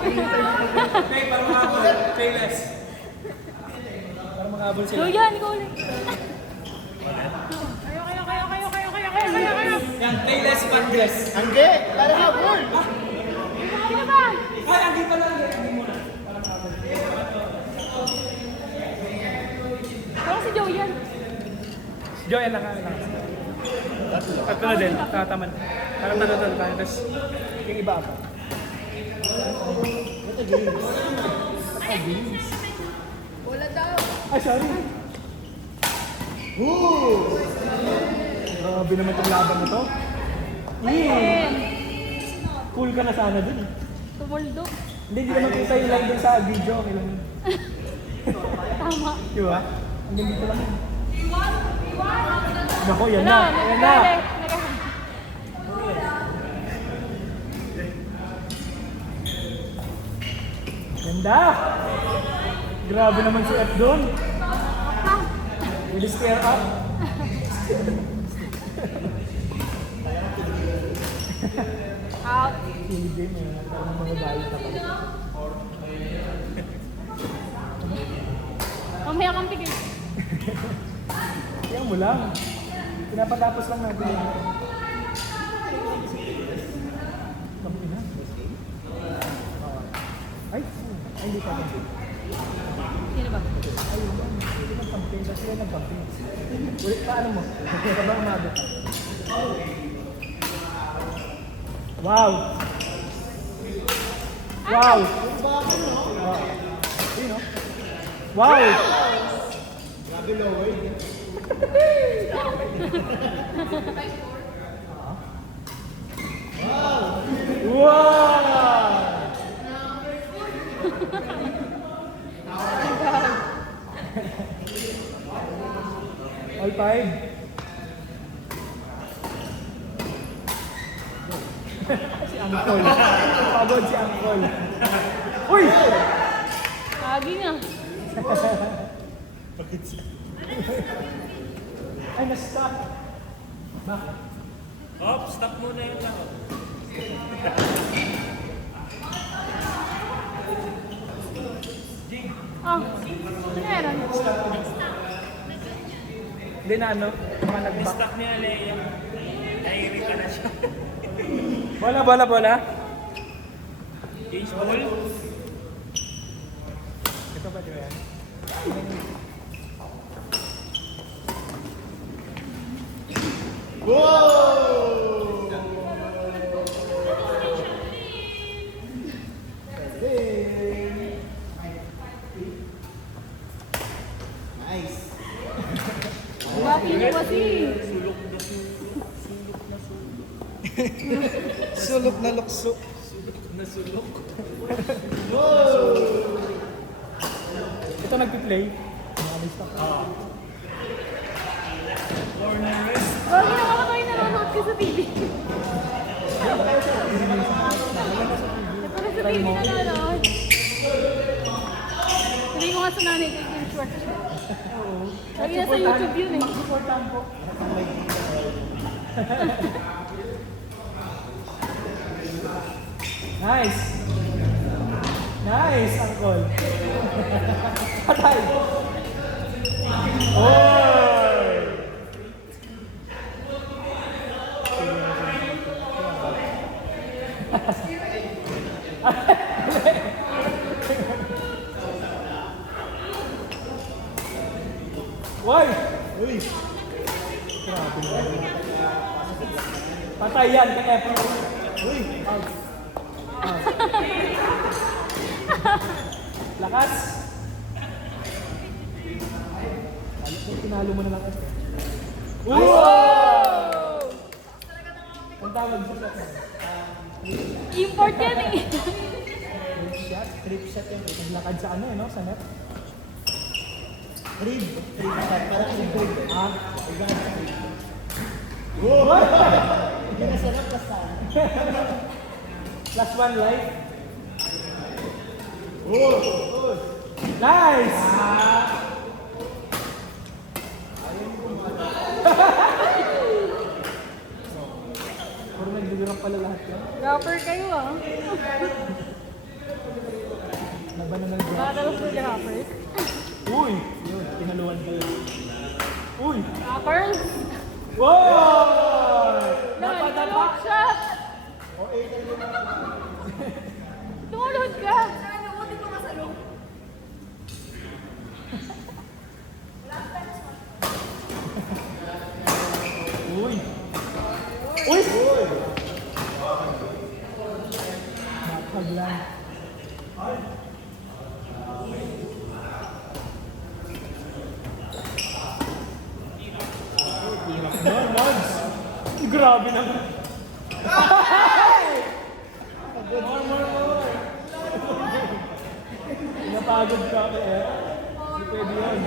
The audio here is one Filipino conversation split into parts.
Hey, para makahabol. Say less. Para makahabol sila. Julian, ikaw ulit. Yan, say less, Andres. Hindi, para habol. Sino ba? Ay, hindi pala. Hindi muna. Parang si Julian. Joel lang kami lang. Tatlo na din, tataman. Parang tatlo tayo, tapos yung iba ako. Wala daw. Ay, sorry. Grabe naman itong laban na to. Ayun. Cool ka na sana dun. Tumuldo. Hindi naman kita yung line dun sa video. Okay lang. Tama. Di ba? Hanggang dito lang yun. Nako, yan Ano? na. Yan na. Ganda! Grabe naman si F doon. Will you stare up? Out. Hindi din eh. Parang mga galit na pala. Mamaya kang pigil. Kaya mo lang. Pinapatapos lang natin yun. Kamuin na. Ay, hindi pa campaign. Sino ba? Ay, hindi pa campaign. Kasi sila nag-campaign. Ulit, paano mo? Kapag umabot ka. Wow! Wow! Oh. Sino? Wow! Grabe lower. Wow! All five. Si Angkol. Pagod si Angkol. Uy! Lagi nga. Ay, na-stop. Bakit? Hop, stop muna yung laro. Ah, meron. Hindi na ano, mga nag-back. Stop niya, Leia. Naiirin ka na siya. Bola, bola, bola. Change ball. Ito ba di ba yan? Wow! Nice. Bati mo kasi. Sulok na lukso. Ito nagpi-play. Mga may stock. Lagi na ako kayo nanonood ko sa TV. Ito na sa TV nanonood. Sabi mo nga sa nanay ko yung short. Lagi na sa YouTube yun eh. Supportan po. Nice! Nice, Uncle! Patay! Oy! Why? Uy! Grabe naman. Patay yan kay Efron. Uy! Out. Out. Lakas! Alam ko, tinalo mo na lang ito. Wow! Ang tawag sa shot na. Import yan eh. Trip shot yung naglakad sa ano eh, no? Sa net. Rib. Rib shot. Parang rib. Ah? Hindi na sarap basta. Last one life. Nice! Puro nagbibirang pala lahat yan. Rapper kayo ah. Laban na ng drop. Battle for the Rappers. Uy! Yun, pinaluan ko yun. Uy! Rappers! Wow! Nakalok siya! Tumulod ka! Uy! Uy! Nakaglan. Hirap nun, Mods! Grabe naman! More! Napagod ka eh. Hindi pwede yun.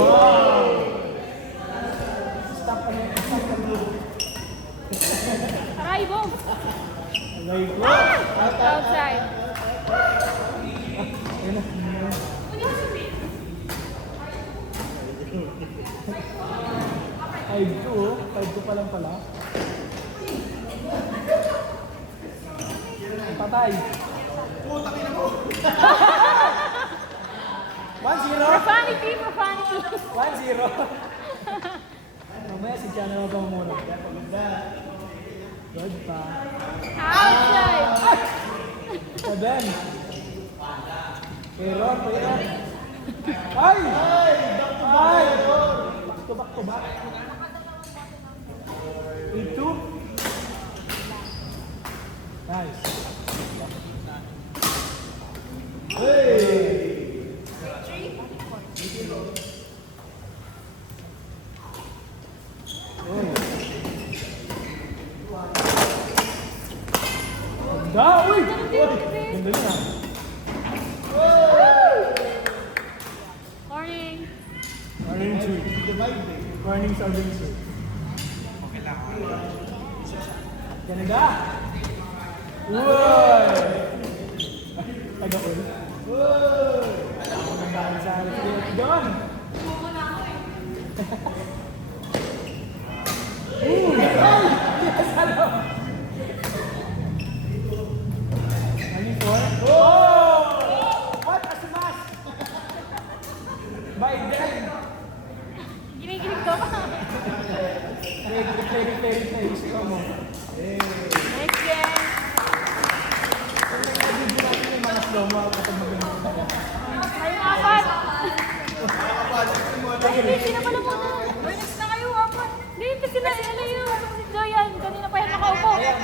Wow! Stop kami. Aray, boom! Aray ko. Outside. Ayun na. Five two, 5-2 pa lang pala. Patay. 1-0. Profanity, profanity. 1-0. Mamaya si Tiana na ba muna? Good pa. Outside. 7. Pero. Ay! Ay! Back to back. 8-2. Nice. Ganda! Uy! Ganda yun ah. Morning. Morning, Chuy. Morning, Southern Chuy. Ganda! Uy! Taga-ul. Ang dami sa akin. Sige, John! Ay! Yes, hello! Morning, Four. Oh! What a smash! By then! Ginigilig ko. Replay. Gusto mo. Next game. Kung nag-video natin yung mga slow-mo kapag magaling ka. Ay, apat. Ay, hindi, sino pala muna? Ay, next na kayo, apat. Hindi, kasi na, ano yun, si Joyan, kanina pa yan nakaupo. Ayan.